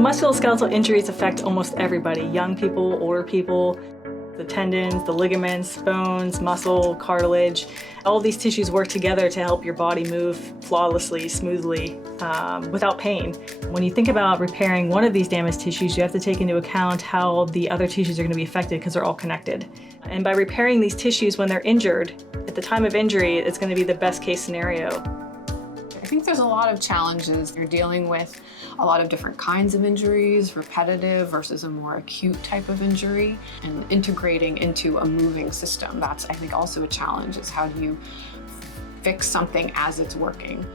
Musculoskeletal injuries affect almost everybody, young people, older people. The tendons, the ligaments, bones, muscle, cartilage, all of these tissues work together to help your body move flawlessly, smoothly, without pain. When you think about repairing one of these damaged tissues, you have to take into account how the other tissues are going to be affected because they're all connected. And by repairing these tissues when they're injured, at the time of injury, it's going to be the best case scenario. I think there's a lot of challenges. You're dealing with a lot of different kinds of injuries, repetitive versus a more acute type of injury, and integrating into a moving system. That's, I think, also a challenge, is how do you fix something as it's working.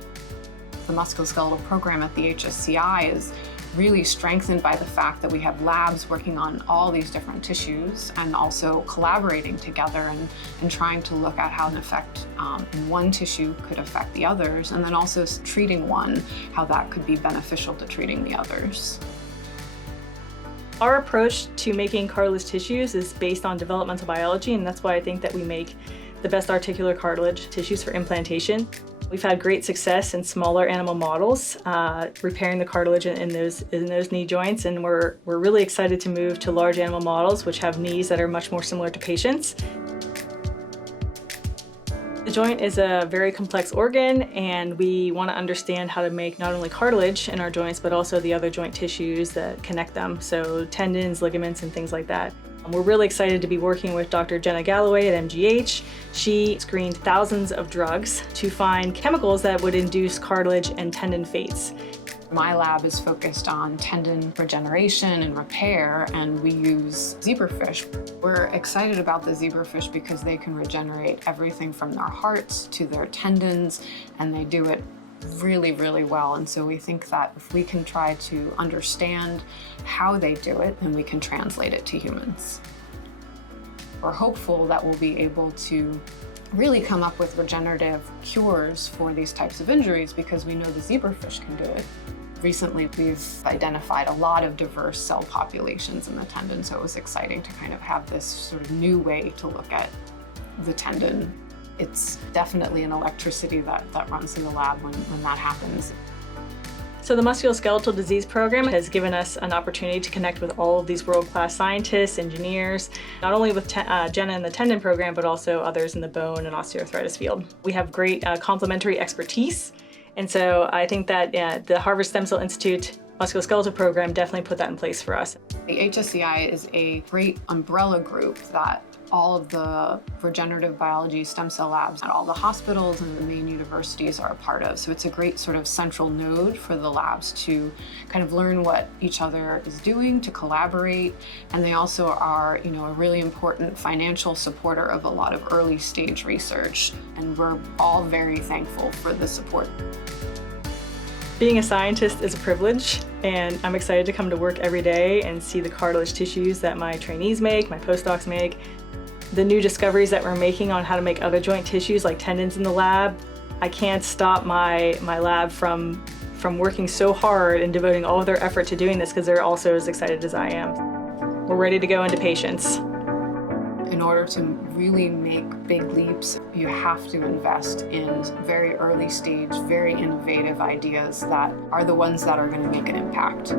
The musculoskeletal program at the HSCI is really strengthened by the fact that we have labs working on all these different tissues and also collaborating together and trying to look at how an effect in one tissue could affect the others, and then also treating one, how that could be beneficial to treating the others. Our approach to making cartilage tissues is based on developmental biology, and that's why I think that we make the best articular cartilage tissues for implantation. We've had great success in smaller animal models, repairing the cartilage in those knee joints, and we're really excited to move to large animal models which have knees that are much more similar to patients. The joint is a very complex organ, and we want to understand how to make not only cartilage in our joints, but also the other joint tissues that connect them, so tendons, ligaments, and things like that. We're really excited to be working with Dr. Jenna Galloway at MGH. She screened thousands of drugs to find chemicals that would induce cartilage and tendon fates. My lab is focused on tendon regeneration and repair, and we use zebrafish. We're excited about the zebrafish because they can regenerate everything from their hearts to their tendons, and they do it really, really well. And so we think that if we can try to understand how they do it, then we can translate it to humans. We're hopeful that we'll be able to really come up with regenerative cures for these types of injuries because we know the zebrafish can do it. Recently, we've identified a lot of diverse cell populations in the tendon, so it was exciting to kind of have this sort of new way to look at the tendon. It's definitely an electricity that runs through the lab when that happens. So the Musculoskeletal Disease Program has given us an opportunity to connect with all of these world-class scientists, engineers, not only with Jenna in the tendon program, but also others in the bone and osteoarthritis field. We have great complementary expertise, and so I think that the Harvard Stem Cell Institute Musculoskeletal program definitely put that in place for us. The HSCI is a great umbrella group that all of the regenerative biology stem cell labs at all the hospitals and the main universities are a part of. So it's a great sort of central node for the labs to kind of learn what each other is doing, to collaborate, and they also are, a really important financial supporter of a lot of early stage research, and we're all very thankful for the support. Being a scientist is a privilege, and I'm excited to come to work every day and see the cartilage tissues that my trainees make, my postdocs make, the new discoveries that we're making on how to make other joint tissues like tendons in the lab. I can't stop my lab from working so hard and devoting all of their effort to doing this because they're also as excited as I am. We're ready to go into patients. In order to really make big leaps, you have to invest in very early stage, very innovative ideas that are the ones that are going to make an impact.